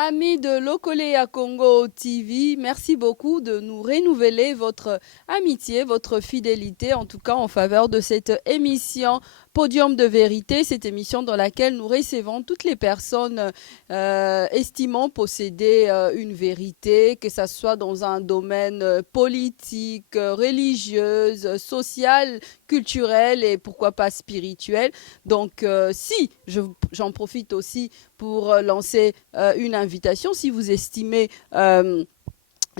Amis de Lokole à Congo TV, merci beaucoup de nous renouveler votre amitié, votre fidélité, en tout cas en faveur de cette émission Podium de vérité, cette émission dans laquelle nous recevons toutes les personnes estimant posséder une vérité, que ce soit dans un domaine politique, religieuse, social, culturel et pourquoi pas spirituel. Donc si j'en profite aussi pour lancer une invitation, si vous estimez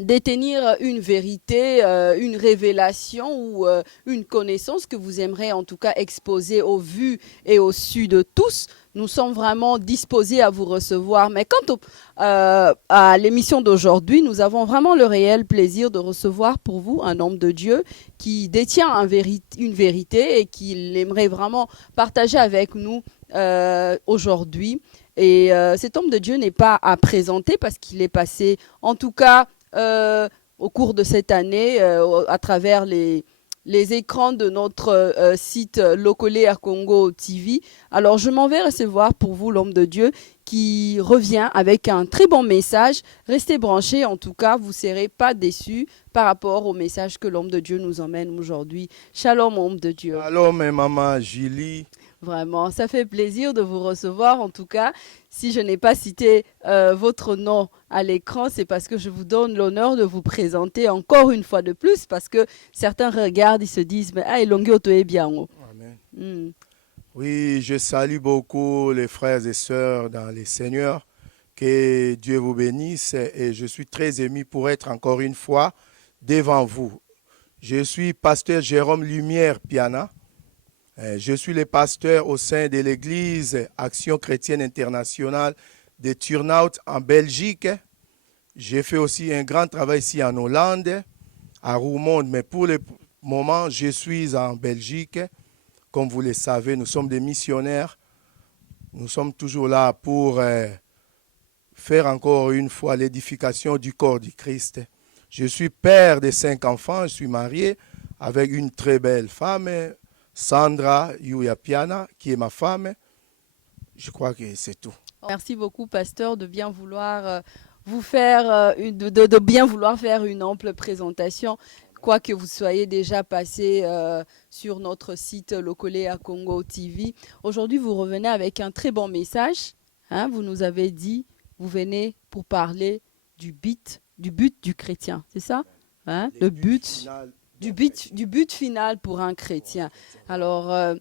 détenir une vérité, une révélation ou une connaissance que vous aimeriez en tout cas exposer au vu et au su de tous, nous sommes vraiment disposés à vous recevoir. Mais quant à l'émission d'aujourd'hui, nous avons vraiment le réel plaisir de recevoir pour vous un homme de Dieu qui détient une vérité et qui aimerait vraiment partager avec nous aujourd'hui. Et cet homme de Dieu n'est pas à présenter parce qu'il est passé, en tout cas, au cours de cette année, à travers les écrans de notre site Lokole à Congo TV. Alors, je m'en vais recevoir pour vous l'homme de Dieu qui revient avec un très bon message. Restez branchés, en tout cas, vous ne serez pas déçus par rapport au message que l'homme de Dieu nous emmène aujourd'hui. Shalom, homme de Dieu. Shalom, maman Julie. Vraiment, ça fait plaisir de vous recevoir. En tout cas, si je n'ai pas cité votre nom à l'écran, c'est parce que je vous donne l'honneur de vous présenter encore une fois de plus, parce que certains regardent, ils se disent, mais ah, Elongioto est bien. Amen. Mm. Oui, je salue beaucoup les frères et sœurs dans les Seigneurs. Que Dieu vous bénisse et je suis très ému pour être encore une fois devant vous. Je suis pasteur Jérôme Lumière Piana. Je suis le pasteur au sein de l'église Action chrétienne internationale de Turnhout en Belgique. J'ai fait aussi un grand travail ici en Hollande, à Roermond, mais pour le moment, je suis en Belgique. Comme vous le savez, nous sommes des missionnaires. Nous sommes toujours là pour faire encore une fois l'édification du corps du Christ. Je suis père de 5 enfants, je suis marié avec une très belle femme, Sandra Yuya-Piana, qui est ma femme. Je crois que c'est tout. Merci beaucoup, pasteur, de bien vouloir vous faire, de bien vouloir faire une ample présentation. Quoique vous soyez déjà passé sur notre site Lokole à Congo TV. Aujourd'hui, vous revenez avec un très bon message. Hein, vous nous avez dit, vous venez pour parler du but du chrétien, c'est ça, hein? Le but du but final pour un chrétien. Alors,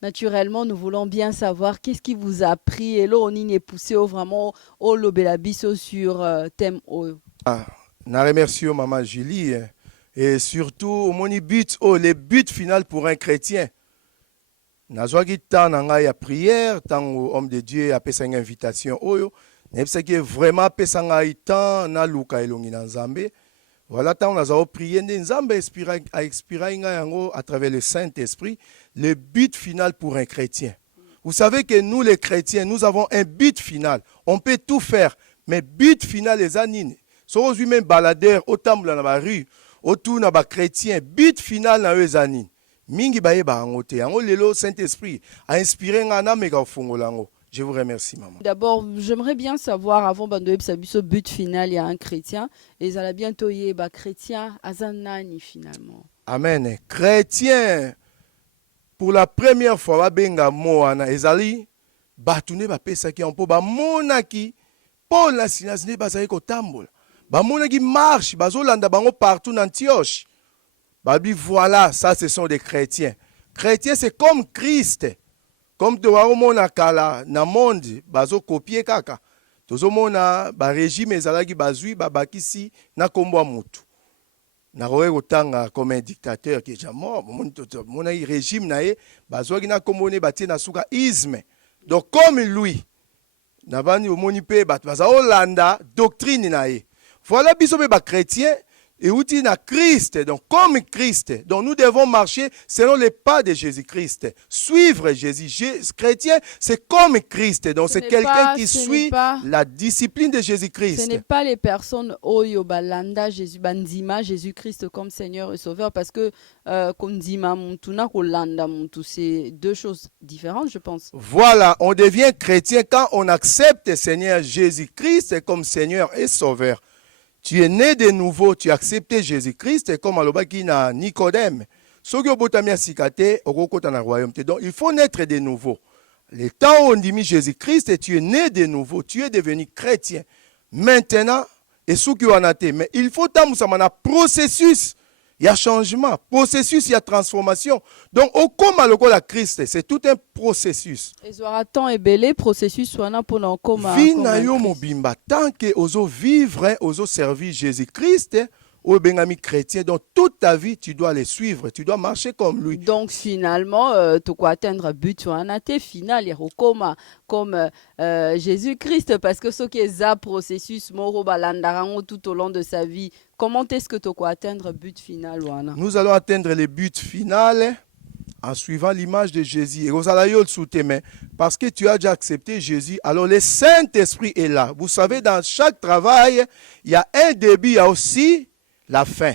naturellement, nous voulons bien savoir qu'est-ce qui vous a pris. Et là, on y est poussé vraiment au lobelabiso sur thème. Je remercie maman Julie. Et surtout, mon but, le but final pour un chrétien. Nazwaki tant na prière, tant homme de Dieu a fait une invitation. C'est que vraiment pesanga temps na luka elongi na Nzambe. Voilà, tant on a prié, Nzambe a expiré à travers le Saint-Esprit, le but final pour un chrétien. Vous savez que nous, les chrétiens, nous avons un but final. On peut tout faire, mais but final, les anines. Si on est même baladeur, autant dans la rue, autour de les chrétiens, but final dans les anines. Mingi baye ba angote, le Saint-Esprit a inspiré un âme et fongolango. Je vous remercie, maman. D'abord, j'aimerais bien savoir, avant de ce but final, il y a un chrétien. Et ils allaient bientôt y avoir chrétien, azanani finalement. Amen. Chrétien, pour la première fois, benga moana ezali, batune ba pesa ki ampo ba monaki, Paul na Silas ne bazali ko tambola. Ba monaki marche, bazolanda bango partout en Antioche. Babi voilà, ça ce sont des chrétiens. Chrétiens c'est comme Christ. Comme tu vois mona kala na monde bazo copier kaka. Tozo mona ba régime ezalaki bazui ba bakisi na kombo mutu. Na roye otanga comme un dictateur qui est déjà mort. Mon régime nae bazwaki na kombo ne batie na suka isme. Donc comme lui, nabani omoni pe bat baza olanda doctrine nae. Voilà biso be ba chrétien Et outil na Christ, donc comme Christ. Donc nous devons marcher selon les pas de Jésus-Christ. Suivre Jésus. Chrétien, c'est comme Christ. Donc c'est quelqu'un qui suit la discipline de Jésus-Christ. Ce n'est pas les personnes oyo balanda Jésus bandima Jésus-Christ comme Seigneur et Sauveur, parce que kondima mutuna kolanda mutu, c'est deux choses différentes, je pense. Voilà, on devient chrétien quand on accepte Seigneur Jésus-Christ comme Seigneur et Sauveur. Tu es né de nouveau, tu as accepté Jésus-Christ comme alobaki na Nicodème. Donc il faut naître de nouveau. Le temps où on dit Jésus-Christ, tu es né de nouveau, tu es devenu chrétien. Maintenant, et mais il faut un processus. Il y a changement, processus, il y a transformation. Donc, au coma la Christ, c'est tout un processus. Et soit temps et belé processus soit na pour en coma. Vinayo mobimba tant que ozo vivre, ozo servir Jésus-Christ, ou bengami chrétien, donc toute ta vie tu dois le suivre, tu dois marcher comme lui. Donc finalement, tu dois atteindre but soit un athée final et coma comme Jésus-Christ, parce que ce qui est ça processus moro balandarango tout au long de sa vie. Comment est-ce que tu dois atteindre but final wana? Nous allons atteindre le but final en suivant l'image de Jésus. Et parce que tu as déjà accepté Jésus, alors le Saint-Esprit est là. Vous savez, dans chaque travail, il y a un début, il y a aussi la fin.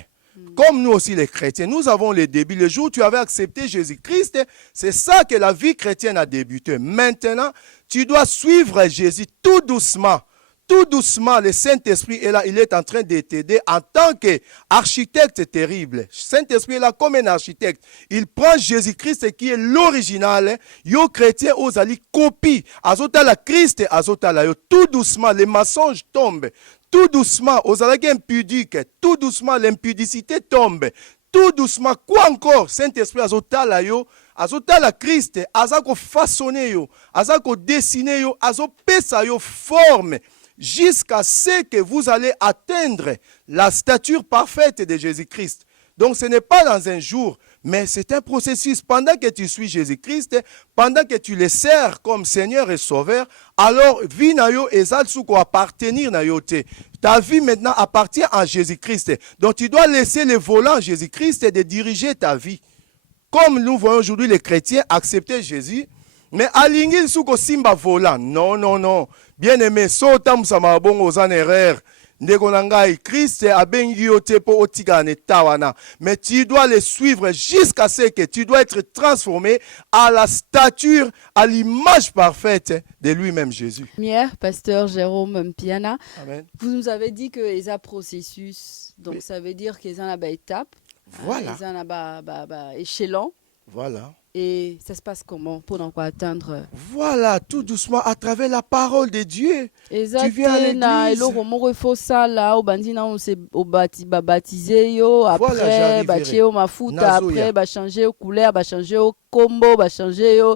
Comme nous aussi les chrétiens, nous avons le début. Le jour où tu avais accepté Jésus-Christ, c'est ça que la vie chrétienne a débuté. Maintenant, tu dois suivre Jésus tout doucement. Tout doucement, le Saint-Esprit est là, il est en train de t'aider en tant qu'architecte terrible. Le Saint-Esprit est là comme un architecte. Il prend Jésus-Christ qui est l'original. Yo chrétien, aux ali copie. Azota la Christ, azota la yo. Tout doucement, les mensonges tombent. Tout doucement, aux alagi impudiques. Tout doucement, l'impudicité tombe. Tout doucement, quoi encore? Saint-Esprit azota la yo. Azota la Christ, azako façonner yo. Azako dessiner yo. Azo pesa yo forme. Jusqu'à ce que vous allez atteindre la stature parfaite de Jésus-Christ. Donc ce n'est pas dans un jour, mais c'est un processus. Pendant que tu suis Jésus-Christ, pendant que tu le sers comme Seigneur et Sauveur, alors vie na yo ezalsuko appartenir na yo te. Ta vie maintenant appartient à Jésus-Christ. Donc tu dois laisser le volant Jésus-Christ de diriger ta vie. Comme nous voyons aujourd'hui les chrétiens accepter Jésus, mais alingi suko simba volant. Non, non, non. Bien-aimé, sotam sama bongo zan erreur. Ndeko nangai, Christ a bengi yo te po otika ne tawana. Mais tu dois le suivre jusqu'à ce que tu dois être transformé à la stature, à l'image parfaite de lui-même Jésus. Mier, pasteur Jérôme Mpiana. Amen. Vous nous avez dit que les a processus, donc oui. Ça veut dire qu'ils ont une étape. Voilà. Ils ont un échelon. Voilà. Et ça se passe comment pour en atteindre? Voilà, tout doucement, à travers la parole de Dieu. Tu viens à l'église. Après, baptiser au mafuta, après, changer au couleur, changer au combo, changer au...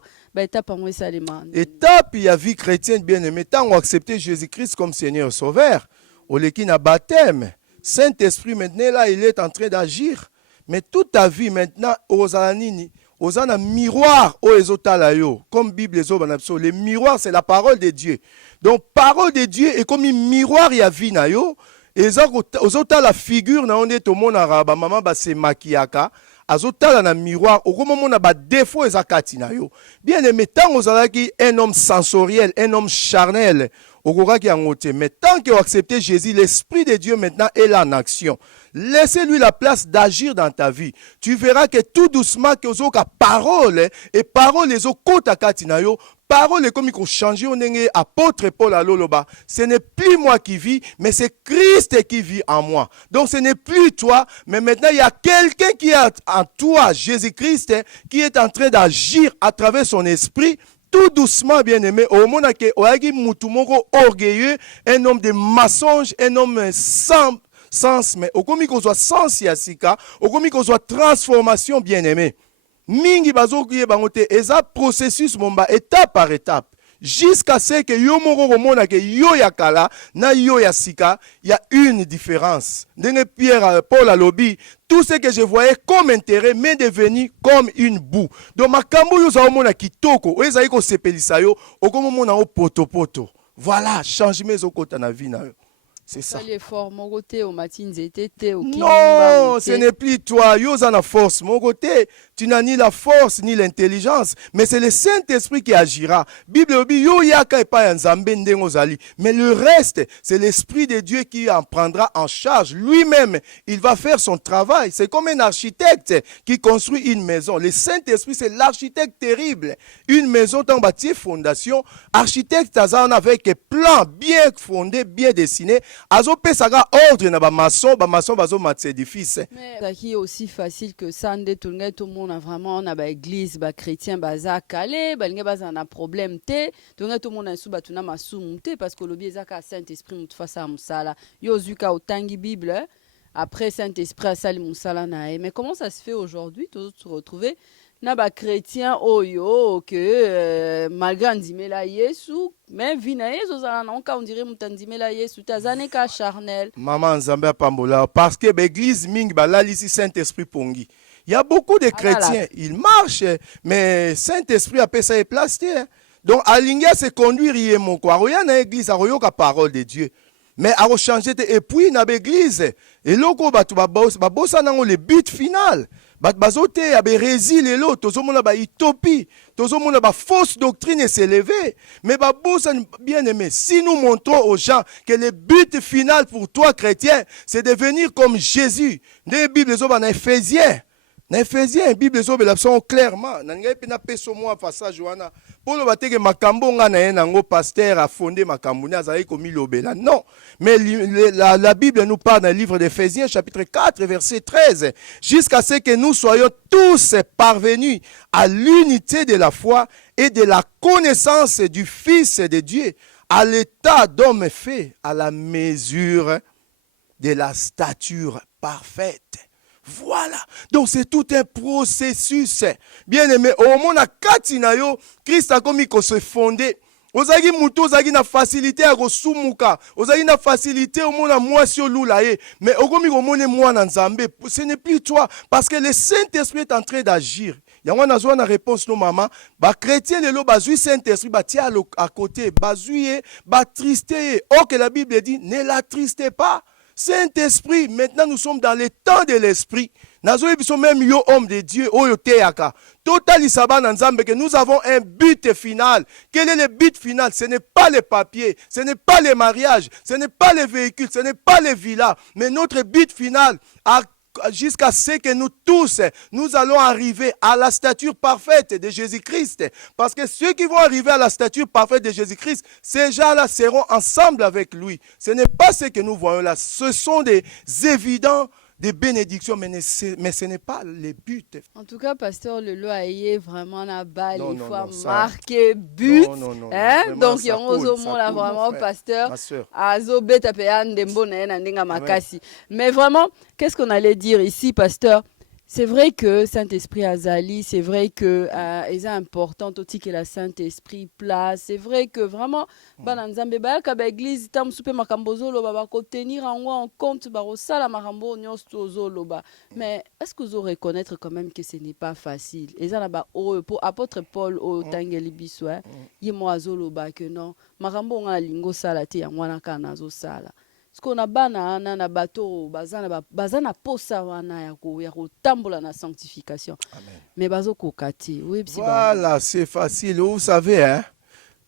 Étape, il y a vie chrétienne bien-aimée. Tant on accepté Jésus-Christ comme Seigneur Sauveur, au l'équina baptême, Saint-Esprit maintenant, là, il est en train d'agir. Mais toute ta vie maintenant, aux anini, aux un miroir au ezotalayo, comme Bible le miroir c'est la parole de Dieu. Donc parole de Dieu est comme un miroir ya vie na yo, ezota la figure na onde to mona raba mama ba se makiaka, azota na miroir au moment na ba défaut ezakati na yo. Bien aimé tant ozalaki un homme sensoriel, un homme charnel, mais tant que vous acceptez Jésus, l'Esprit de Dieu maintenant est là en action. Laissez-lui la place d'agir dans ta vie. Tu verras que tout doucement, que vous avez parole, et parole les autres katinayo, parole comme il faut changer, on est apôtre Paul à l'oloba. Ce n'est plus moi qui vis, mais c'est Christ qui vit en moi. Donc ce n'est plus toi, mais maintenant il y a quelqu'un qui est en toi, Jésus-Christ, qui est en train d'agir à travers son esprit. Tout doucement, bien-aimé, au moment où il y a orgueilleux, un homme de mensonge, un homme sans sens, mais au moment où il y a sens yasika, au moment où il y a transformation, bien-aimé. Mingi bazo kuye bangote, eza processus momba étape par étape. Jusqu'à ce que yo moko komona ke yo yakala na yo yasika, il y a une différence. Ndenge Pierre Paul alobi, tout ce que je voyais comme intérêt m'est devenu comme une boue. Donc makambo yo za omona kitoko, o ezali ko sepelisa yo, o komo mona o poto poto. Voilà, changement ezokota na vie na yo. C'est ça. Non, ce n'est plus toi. Yosa na force. Mon côté, tu n'as ni la force ni l'intelligence. Mais c'est le Saint-Esprit qui agira. Bible dit, yo yaka epa nzambe ndengo zali. Mais le reste, c'est l'Esprit de Dieu qui en prendra en charge. Lui-même, il va faire son travail. C'est comme un architecte qui construit une maison. Le Saint-Esprit, c'est l'architecte terrible. Une maison, tant bâtie fondation. Architecte, azan avec un plan bien fondé, bien dessiné. Azo pesaka ordre na ba maçon bazo mat édifice. Mais c'est aussi facile que ça ndé tout le monde a vraiment na ba église ba chrétien baza calé balinga baza na problème té tout le monde a sou batuna masum té parce que le biezaka Saint-Esprit mut face à musala yo zuka otangi Bible après Saint-Esprit a sali musala na. Mais comment ça se fait aujourd'hui tous se retrouver na ba chrétien oyo que malgré ndimela Yesu mais vina Yesu za na on dirait mutandimela Yesu tazane ka charnel. Maman Nzambe apambola parce que l'église ming balalisi Saint-Esprit pongi. Il y a beaucoup de chrétiens, ils marchent mais Saint-Esprit a payé sa place. Donc alinga se conduire yemo quoi. Roya na église a royo ka parole de Dieu. Mais à changer et puis na l'église et loko batu babosa nango le but final. Bat bazote abe résil lelo tozomona ba utopie tozomona ba fausse doctrine s'élever mais ba bosa bien aimé si nous montrons aux gens que le but final pour toi chrétien c'est de devenir comme Jésus. Dans Bible zo ba na Éphésiens Bible zo bela sont clairement na ngai pena peso moi passage wana polo bateke makambo nga na ye nango pasteur a fondé makambo na azali komi lobela non mais la Bible nous parle dans le livre d'Éphésiens chapitre 4 verset 13 jusqu'à ce que nous soyons tous parvenus à l'unité de la foi et de la connaissance du Fils de Dieu à l'état d'homme fait à la mesure de la stature parfaite. Voilà. Donc c'est tout un processus. Bien aimé, au monde a katina yo, Christ a commis qu'on se fondé. Ozagi muto ozagi na facilité à kosumuka. Ozagi na facilité au monde a mwasi olulaye. Mais okomi komone mwana nzambe, ce n'est plus toi parce que le Saint-Esprit est en train d'agir. Yango nazwa na réponse no maman, ba chrétien lelo bazui Saint-Esprit ba tia à côté, bazui ba triste. Or que la Bible dit ne la tristez pas. Saint-Esprit, maintenant nous sommes dans le temps de l'Esprit. Nous sommes même yo homme de Dieu, oyo teaka. Total Isaba Nzambe que nous avons un but final. Quel est le but final? Ce n'est pas les papiers, ce n'est pas les mariages, ce n'est pas les véhicules, ce n'est pas les villas, mais notre but final jusqu'à ce que nous tous, nous allons arriver à la stature parfaite de Jésus-Christ. Parce que ceux qui vont arriver à la stature parfaite de Jésus-Christ, ces gens-là seront ensemble avec lui. Ce n'est pas ce que nous voyons là. Ce sont des évidents des bénédictions, mais ce n'est pas le but. En tout cas, pasteur Lelo a vraiment la balle, il faut marquer but. Hein? Donc, il y a un vraiment, pasteur. Mais vraiment, qu'est-ce qu'on allait dire ici, pasteur? C'est vrai que Saint-Esprit Azali, c'est vrai que c'est important aussi que la Saint-Esprit place. C'est vrai que vraiment, bananzambe bayaka ba église tam soupe makambozo loba ba ko tenir en compte ba rosala makambo nyos tozo loba. Mais est-ce que vous reconnaître quand même que ce n'est pas facile? Et ça là ba pour apôtre Paul au tangeli biswa, yemo azoloba que non, makambo nga lingo sala te yangwana kana zo sala. Ce qu'on a bana na bateau bazana posa wana ya kotambola na sanctification. Amen. Mais bazo kokati. Oui, voilà, c'est facile. Vous savez, hein,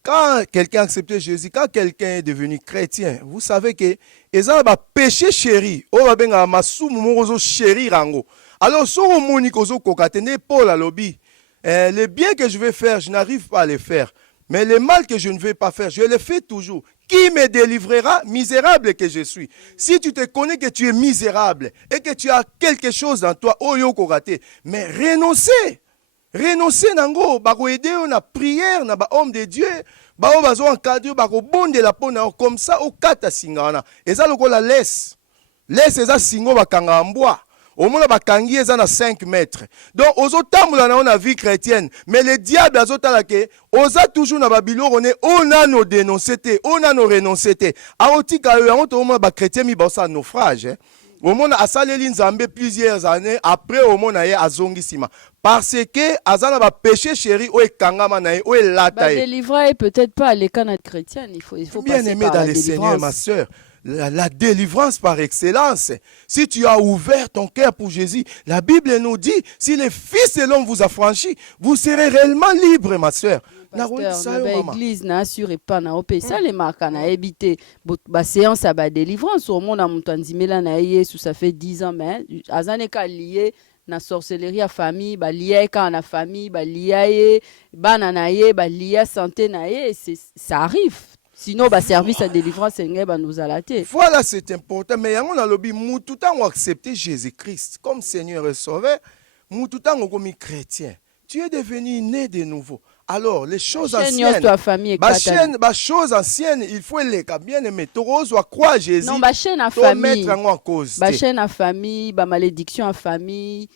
quand quelqu'un a accepté Jésus, quand quelqu'un est devenu chrétien, vous savez que ezana ba péché chéri, o ba benga masumu mozo chéri rango. Alors so moni kozo kokate ne Paul a lobby. Le bien que je vais faire, je n'arrive pas à le faire. Mais le mal que je ne vais pas faire, je le fais toujours. Qui me délivrera, misérable que je suis? Si tu te connais que tu es misérable et que tu as quelque chose dans toi, oyo kokate, mais renoncez. Renoncez nango, bako aider na prière na ba homme de Dieu, ba o bazo encadrer bako bonde la pona comme ça au kata singana. Eza lokola laisse. Laisse eza singo bakanga mbwa. Au moins, bakangi eza na 5 mètres. Donc, ozo tambola na ona vie chrétienne. Mais le diable a zotala ke, oza toujours na babilo on a no dénoncé te, on a no renoncé te. Aotika yo yango to oma ba chrétien mi ba sa naufrage. Au moins, a saleli nzambe plusieurs années après au moins na ye azongi sima. parce que azana ba péché chéri o ekangama na ye o elata ye. Délivrer peut-être pas les canaux chrétiens, il faut Bien passer aimé par dans la le Seigneur, ma délivrance. soeur, la délivrance par excellence. Si tu as ouvert ton cœur pour Jésus, la Bible nous dit, si le Fils de l'homme vous a franchi, vous serez réellement libre, ma soeur. Pasteur, na ba église na assure pas na opesa les marques na habité ba séance à ba délivrance au monde a mutandimela na Yesu ça fait 10 ans mais azane ka lié na sorcellerie à famille ba lié ka na famille ba lié bana na ye ba lié santé na ye ça arrive. Sinon, bah, service à délivrance, bah, nous a laté. Voilà, c'est important. Mais on a lobby, nous tout le temps accepté Jésus-Christ comme Seigneur et Sauveur. Nous tout le temps comme chrétien. Tu es devenu né de nouveau. Alors, les choses anciennes, choses anciennes, il faut les bien aimer. Toro soit croire Jésus. Non, bah chaîne à famille. Mettre en cause. Bah chaîne à famille, bah malédiction à famille.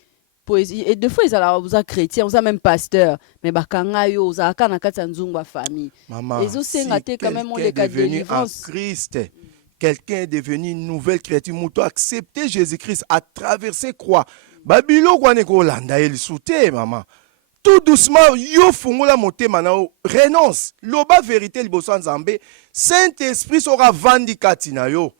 Poésie. Et deux fois ils ont chrétien, ils ont même pasteur, mais bah kangayo, ils ont kana katsanzungwa famille. Maman, si quand même on les cas de délivrance. Christ, quelqu'un est devenu une nouvelle créature, mouto accepter Jésus-Christ à traverser croix. Babilo kwane ko landa el souté maman. Tout doucement, yo fungola moté manao renonce. Loba vérité liboso nzambe, Saint-Esprit sera vandikati na yo.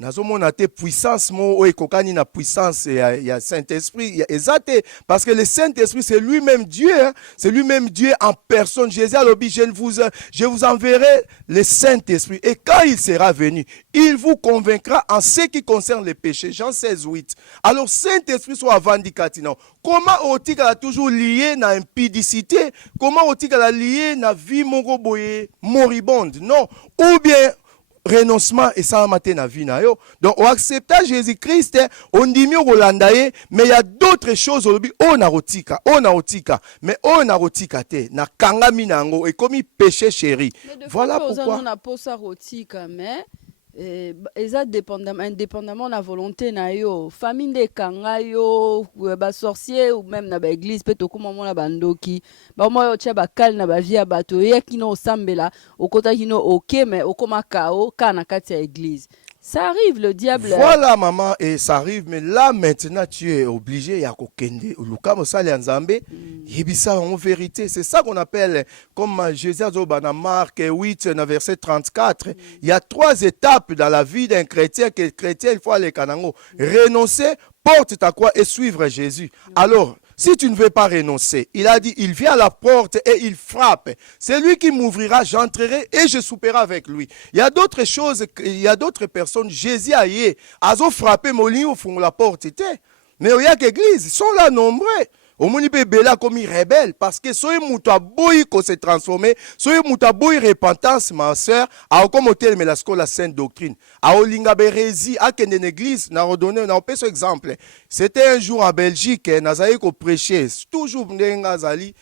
Nazomona te puissance mo ekokani na puissance ya Saint-Esprit exacte parce que le Saint-Esprit c'est lui-même Dieu hein? C'est lui-même Dieu en personne. Jésus a dit je vous enverrai le Saint-Esprit et quand il sera venu il vous convaincra en ce qui concerne les péchés. Jean 16:8. Alors Saint-Esprit soit vandicati non. Comment otika a toujours lié na impudicité? Comment otika la lié na vie moko boye moribonde? Non, ou bien renoncement et ça matin na vie na yo. Donc on accepte Jésus-Christ, on dit mieux Rolanda mais il y a d'autres choses on a rotika, mais on a rotika te na kanga minango et comme péché chéri. Voilà pourquoi on a pas ça rotika mais indépendamment de la volonté na yo famille de kanga yo ba sorcier ou même na ba église peut ko moment na bandoki ba mo yo tia ba kal na ba via bato ye kino sambela okota kino OK mais okoma kao kana kati ya église. Ça arrive, le diable. Voilà, maman, et ça arrive, mais là, maintenant, tu es obligé, à kokende, Lukamo Sali Nzambe, Yebisa en vérité. C'est ça qu'on appelle, comme Jésus a dit dans Marc 8, verset 34. Il y a 3 étapes dans la vie d'un chrétien, que le chrétien, il faut aller kanango. Renoncer, porte ta croix et suivre Jésus. Alors, si tu ne veux pas renoncer, il a dit, il vient à la porte et il frappe. C'est lui qui m'ouvrira, j'entrerai et je souperai avec lui. Il y a d'autres choses, il y a d'autres personnes. Jésus a yé, azo frappé molini au fond de la porte. Mais il y a qu'église, ils sont là nombreux. Au moni bela comme rebelle parce que soy muta boy ko se transformer, soy muta boy repentance ma sœur, a comme hôtel mais la scola sainte doctrine. A olinga berezi a kende l'église na redonner na opé ce exemple. C'était un jour en Belgique, nazaye ko prêcher, toujours ndenga zali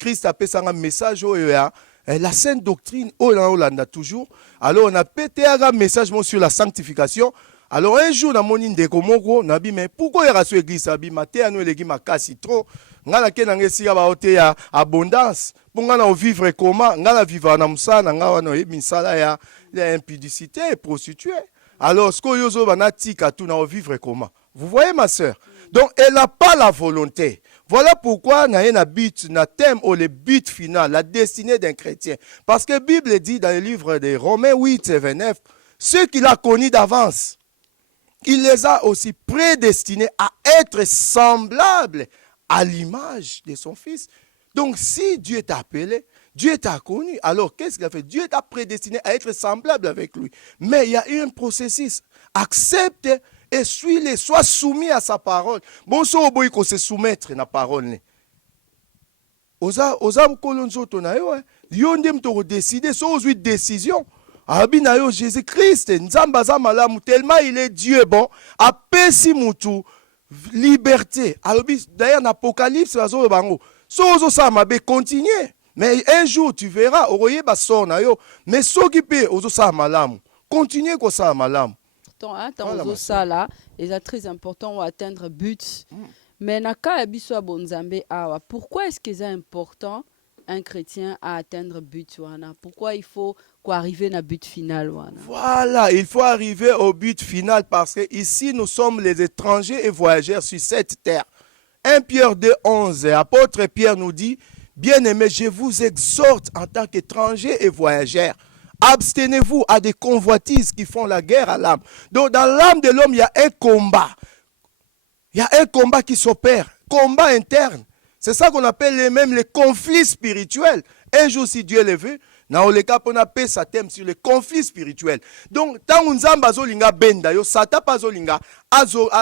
Christ a fait un message au la sainte doctrine au Hollande toujours. Alors on a pété un message sur la sanctification. Alors un jour, dans mon indéko moko, nabi mais pourquoi il y a cette église abi maté anu elegi makasi trop. Ngala ke nangesi ya baote ya abondance. Pour ngala vivre comment? Ngala vivre na musana ngala no misala ya impudicité et prostituée. Alors ce que yozo banatika tout na vivre comment? Vous voyez ma sœur? Donc elle n'a pas la volonté. Voilà pourquoi na un but, na thème ou le but final, la destinée d'un chrétien. Parce que la Bible dit dans le livre de Romains 8 et 29, ceux qu'il a connus d'avance, il les a aussi prédestinés à être semblables à l'image de son Fils. Donc, si Dieu t'a appelé, Dieu t'a connu, alors qu'est-ce qu'il a fait? Dieu t'a prédestiné à être semblable avec lui. Mais il y a eu un processus. Accepte et suis-le, sois soumis à sa parole. Bon, ça, il faut se soumettre à la parole. Oza mkolonzo tonayo, yondem to décider, so une décision. Abinayo Jésus-Christ, Nzambaza malamu, tellement il est Dieu bon, apesi mutu liberté. Alors d'ailleurs dans l'Apocalypse, so ça m'a continuer. Mais un jour tu verras, oroye basona yo, mais so qui peut ozo sa malamu. Continuez comme ça malamu. Tant ça là, c'est très important à atteindre but. Mais naka abiso bonzambe awa, pourquoi est-ce que c'est important un chrétien à atteindre but wana? Pourquoi il faut arriver à but final wana? Voilà, il faut arriver au but final parce que ici nous sommes les étrangers et voyageurs sur cette terre. 1 Pierre 2, 11, apôtre Pierre nous dit, bien-aimés, je vous exhorte en tant qu'étrangers et voyageurs, abstenez-vous à des convoitises qui font la guerre à l'âme. Donc dans l'âme de l'homme, il y a un combat. Il y a un combat qui s'opère, combat interne. C'est ça qu'on appelle les conflits spirituels. Un jour, si Dieu le veut, dans le cas on appelle ça thème sur les conflits spirituels. Donc, tant on zamba zolinga benda yo sata pa zolinga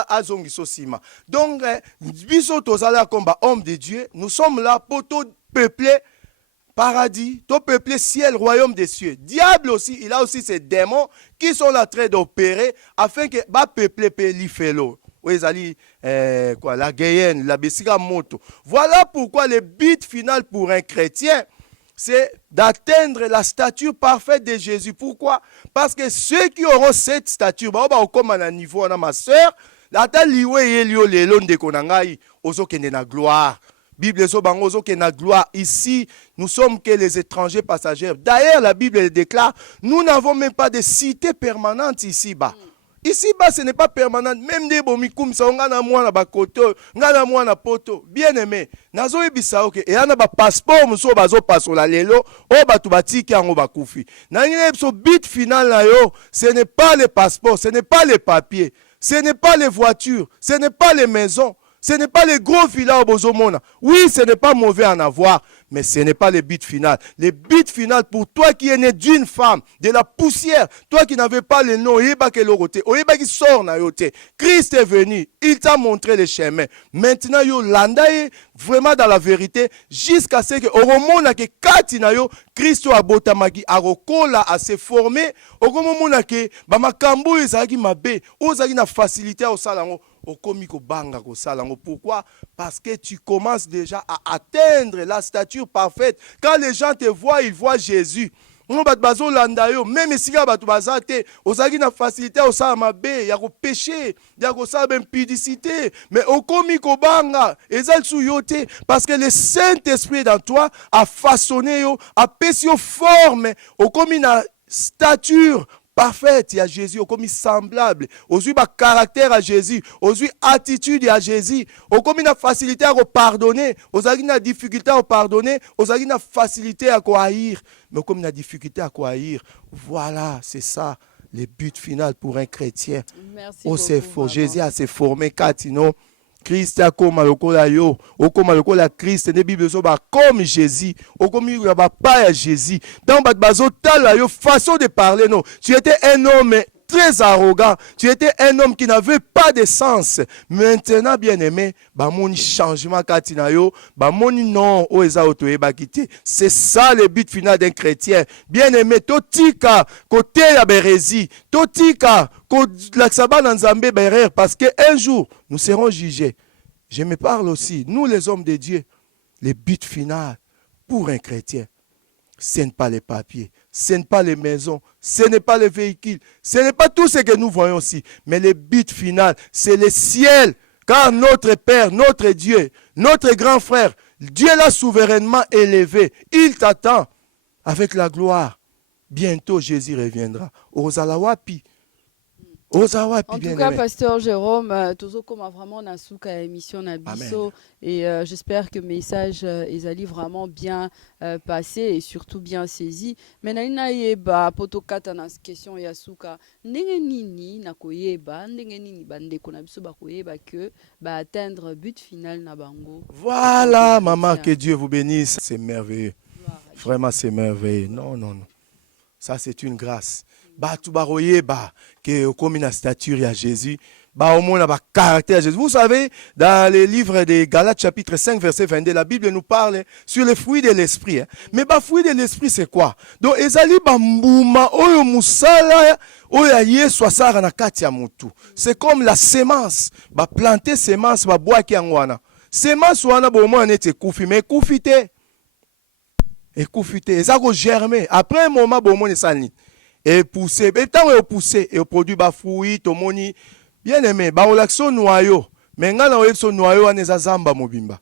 azongiso sima. Donc, biso tozala combat homme de Dieu, nous sommes là pour tout peupler paradis, tout peupler ciel, royaume des cieux. Diable aussi, il a aussi ses démons qui sont là en train d'opérer afin que ba peupler l'ifelo. La Guyenne, la Bessiga Moto. Voilà pourquoi le but final pour un chrétien, c'est d'atteindre la stature parfaite de Jésus. Pourquoi? Parce que ceux qui auront cette stature, comme à un niveau, ma soeur, la gloire. Bible gloire. Ici, nous sommes que les étrangers passagers. D'ailleurs, la Bible déclare, nous n'avons même pas de cité permanente ici-bas. Ici-bas, ce n'est pas permanent. Même des bomikoum, ça on a moins na bakoto, on a moins na poto. Bien aimé. Nazo ebisa ok. Et on a ba passeport, muso bazo passo la lelo, o batu batiki ango bakufi. Na ngine so bit final na yo, ce n'est pas les passeports, ce n'est pas les papiers, ce n'est pas les voitures, ce n'est pas les maisons. Ce n'est pas les gros villas au Bozomona. Oui, ce n'est pas mauvais à en avoir, mais ce n'est pas le but final. Le but final pour toi qui es né d'une femme, de la poussière, toi qui n'avais pas le nom, qui sort na yote. Christ est venu, il t'a montré le chemin. Maintenant, yo landaye vraiment dans la vérité, jusqu'à ce que oromona ke kati na yo, Christ a botamaki arokola a se former, oromona ke ba makambo ezaki mabe, ozaki na facilité au salango. Pourquoi? Parce que tu commences déjà à atteindre la stature parfaite. Quand les gens te voient, ils voient Jésus. Même si tu as facilité au salamabe, il y a péché, il y a impudicité, mais au komiko banga, parce que le Saint-Esprit dans toi a façonné, a péché forme, au komina stature parfaite, il y a Jésus, comme semblable, aujourd'hui caractère à Jésus, aujourd'hui attitude à Jésus, comme une facilité à pardonner, aujourd'hui une difficulté à pardonner, aujourd'hui une facilité à haïr, mais comme une difficulté à haïr, voilà, c'est ça le but final pour un chrétien. Merci beaucoup. Jésus a se formé Katino. Christ a comme lokola yo, o comme lokola Christ, ne Bible so ba comme Jésus, o comme il ba pas Jésus. Dans ba bazo tala yo façon de parler non. Tu étais un homme très arrogant, tu étais un homme qui n'avait pas de sens. Maintenant bien-aimé, ba mon changement katina yo, ba mon non o eza otoye ba kité. C'est ça le but final d'un chrétien. Bien-aimé, totika côté ya bérésie, totika parce qu'un jour, nous serons jugés. Je me parle aussi, nous les hommes de Dieu, le but final pour un chrétien, ce n'est pas les papiers, ce n'est pas les maisons, ce n'est pas les véhicules, ce n'est pas tout ce que nous voyons aussi, mais le but final, c'est le ciel, car notre Père, notre Dieu, notre grand frère, Dieu l'a souverainement élevé, il t'attend avec la gloire. Bientôt, Jésus reviendra. Ozalawapi. En tout cas, Pasteur Jérôme, toujours comme vraiment nasuka émission Nabiso et j'espère que le message est allé vraiment bien passé et surtout bien saisi. Mais naina yeba potokata na question yasuka ndenge nini na koyeba ndenge nini bande ko na biso ba koyeba que ba atteindre but final na bango. Voilà, maman, que Dieu vous bénisse, c'est merveilleux. Vraiment c'est merveilleux. Non. Ça c'est une grâce. Que comme une stature à Jésus, au moins un caractère à Jésus. Vous savez, dans le livre de Galates chapitre 5 verset 22, la Bible nous parle sur les fruits de l'esprit. Mais les fruits de l'esprit c'est quoi? Donc ezali bambuma oyo musala oyo Yesu asara na kati ya mutu. C'est comme la sémence, planter sémence boaki yango. Sémence wana bo mo nete kufi mais kufite. Et kufite, ça go germer. Après un moment bo mo ne sali. Et pousser, et tant que pousser et produit ba fruit tomoni bien aimé ba olaxo noyau mais ngala olaxo noyau aneza zamba mobimba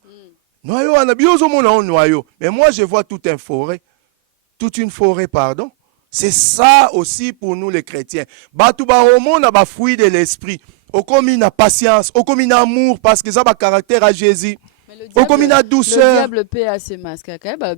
noyau ana biozo mona noyau mais moi je vois toute une forêt pardon. C'est ça aussi pour nous les chrétiens. Batu ba homona ba fruit de l'esprit okomi na patience, okomi na amour parce que ça va caractère à Jésus. Okomi na Le douceur. diable paie à ses masques.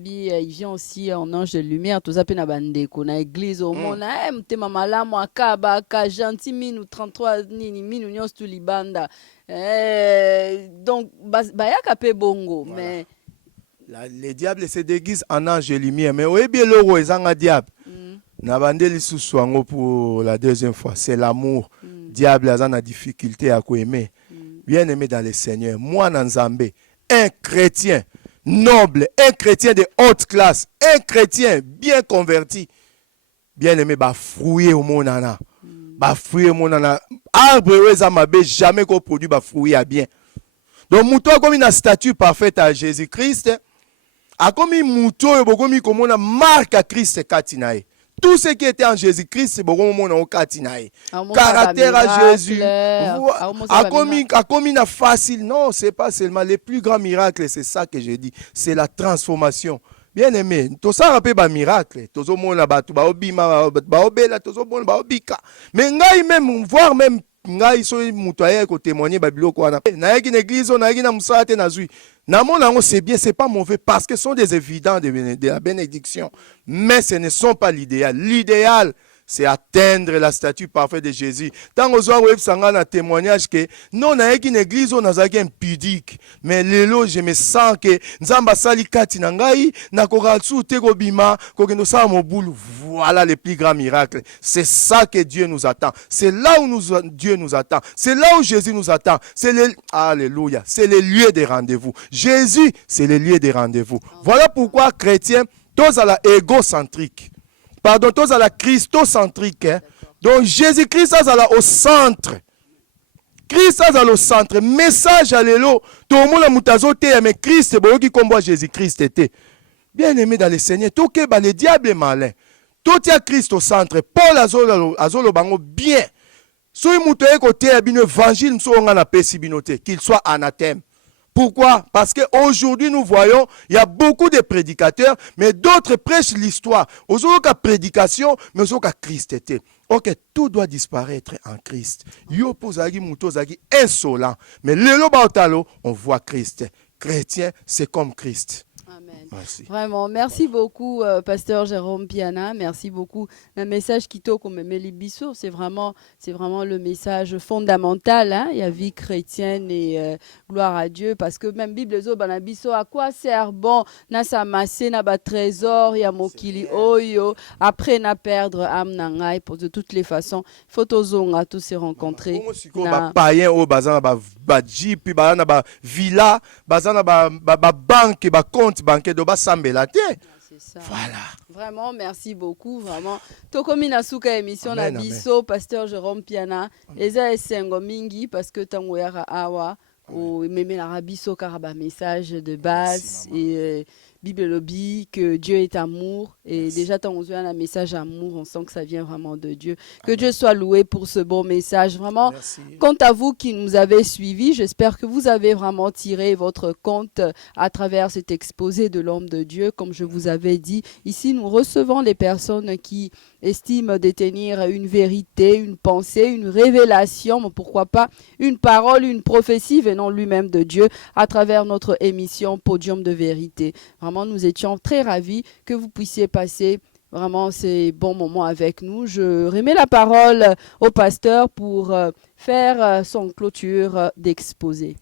Il vient aussi en ange de lumière. Tout ça, na bandeko, na église au monde. Mtema malamu akaba ka gentil minu 33 nini minu nyos tu libanda. Donc bayaka pe bongo, Voilà. mais Le diable se déguise en ange de lumière. Mais oyebi eloko ezanga diable. Na bandeli lisusu yango pour la deuxième fois. C'est l'amour. Diable a na difficulté à aimer. Bien aimé dans le Seigneur. Moi, Nzambe, un chrétien noble, un chrétien de haute classe, un chrétien bien converti, bien aimé, bah fruit au monana, bah fruit au monana. Arbre mabe jamais qu'on produit bah fruit à bien. Donc mouton comme une statue parfaite à Jésus-Christ, a comme une mouton et comme une marque à Christ katinae. Tout ce qui était en Jésus-Christ, c'est beaucoup mon katinae. Caractère à Jésus. A comme une facile. Non, c'est pas seulement les plus grands miracles, c'est ça que je dis. C'est la transformation. Bien aimé, tout ça rappelle un miracle. Tout le monde a tout baobima, baobela, tout le monde baobika. Mais ngai même voir même ngai so mutoye ko témoigner babilo ko na. Na yaki na église, na yaki na musala te na zui. Na mon nango c'est bien, c'est pas mauvais parce que ce sont des évidents de la bénédiction. Mais ce ne sont pas l'idéal. L'idéal, c'est atteindre la statue parfaite de Jésus. Tant que vous avez un témoignage que non, na une église, on a un pudique. Mais lelo, je me sens que Nzamba sali kati na ngai, na koratsu te bima, kokendo sa moboul. Voilà les plus grands miracles. C'est ça que Dieu nous attend. C'est là où Dieu nous attend. C'est là où Jésus nous attend. C'est le, alléluia. C'est le lieu des rendez-vous. Jésus, c'est le lieu des rendez-vous. Voilà pourquoi chrétiens, tous à la égocentrique. Pardon, tous à la christocentrique. Hein? Donc Jésus-Christ est au centre. Christ est au centre. Message à l'élo. Tout le monde a mutazoté, mais Christ, c'est qui combat Jésus-Christ était. Bien aimé dans le Seigneur. Tout le diable est malin. Tout y a Christ au centre. Paul azolo bango bien. Si vous avez côté l'évangile, qu'il soit anathème. Pourquoi? Parce qu'aujourd'hui, nous voyons, il y a beaucoup de prédicateurs, mais d'autres prêchent l'histoire. Aux autres prédication, mais aux autres Christ était. Ok, tout doit disparaître en Christ. Yo posagi mutozagi insolent. Mais le lobaotalo, on voit Christ. Chrétien, c'est comme Christ. Amen. Merci. Vraiment, merci beaucoup, Pasteur Jérôme Piana. Merci beaucoup. Le message qui toque comme Melibiso, c'est vraiment le message fondamental. Hein? Il y a vie chrétienne et gloire à Dieu. Parce que même Bible, Banabiso, à quoi sert bon? Na samassé, na ba trésor, ya mokili oyo. Après, na perdre âme nangai. Pour de toutes les façons, photozonga, tous se rencontrer. Na païen au bazan, ba jeep, puis ba na ba villa, bazan ba banque, ba compte bancaire de ba sambela te. Voilà. Vraiment, merci beaucoup. Vraiment. Tokomi Nasuka émission na biso, Pasteur Jérôme Piana. Eza esengo mingi parce que tango yara awa ou meme la rabiso karaba message de base et Bible lobby que Dieu est amour et déjà quand on voit un message amour, on sent que ça vient vraiment de Dieu. Que Dieu soit loué pour ce bon message. Vraiment, quant à vous qui nous avez suivis, j'espère que vous avez vraiment tiré votre compte à travers cet exposé de l'homme de Dieu. Comme je vous avais dit, ici nous recevons les personnes qui estiment détenir une vérité, une pensée, une révélation, mais pourquoi pas une parole, une prophétie venant lui-même de Dieu à travers notre émission Podium de vérité. Vraiment, nous étions très ravis que vous puissiez passer vraiment ces bons moments avec nous. Je remets la parole au pasteur pour faire son clôture d'exposé.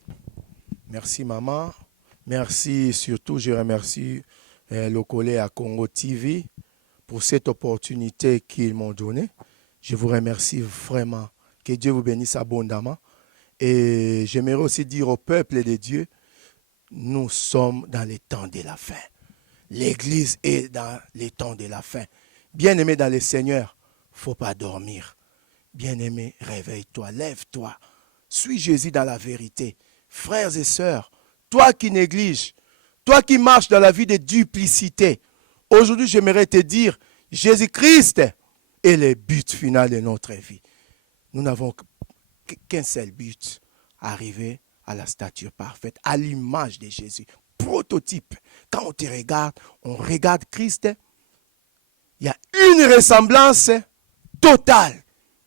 Merci maman. Merci surtout, je remercie le collègue à Congo TV pour cette opportunité qu'ils m'ont donnée. Je vous remercie vraiment. Que Dieu vous bénisse abondamment. Et j'aimerais aussi dire au peuple de Dieu, nous sommes dans les temps de la fin. L'Église est dans les temps de la fin. Bien-aimé dans le Seigneur, il ne faut pas dormir. Bien-aimé, réveille-toi, lève-toi. Suis Jésus dans la vérité. Frères et sœurs, toi qui négliges, toi qui marches dans la vie de duplicité, aujourd'hui, j'aimerais te dire, Jésus-Christ est le but final de notre vie. Nous n'avons qu'un seul but, arriver à la stature parfaite, à l'image de Jésus. Prototype. Quand on te regarde, on regarde Christ. Il y a une ressemblance totale.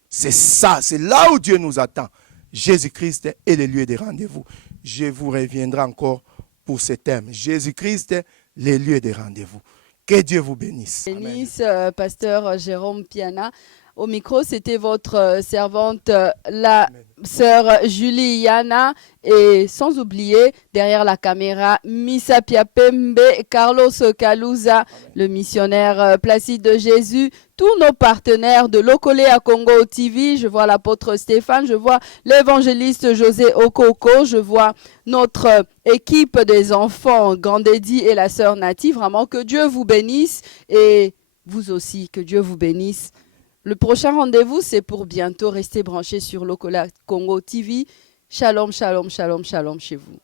C'est ça, c'est là où Dieu nous attend. Jésus-Christ est le lieu des rendez-vous. Je vous reviendrai encore pour ce thème. Jésus-Christ, les lieux des rendez-vous. Que Dieu vous bénisse. Bénisse, pasteur Jérôme Piana. Au micro, c'était votre servante, la sœur Julie Yana. Et sans oublier, derrière la caméra, Missa Piapembe, Carlos Kalouza, le missionnaire Placide de Jésus, tous nos partenaires de Lokole à Congo TV. Je vois l'apôtre Stéphane, je vois l'évangéliste José Okoko, je vois notre équipe des enfants, Grandedi et la sœur Nati. Vraiment, que Dieu vous bénisse et vous aussi, que Dieu vous bénisse. Le prochain rendez-vous, c'est pour bientôt. Restez branchés sur Lokole Congo TV. Shalom, shalom, shalom, shalom chez vous.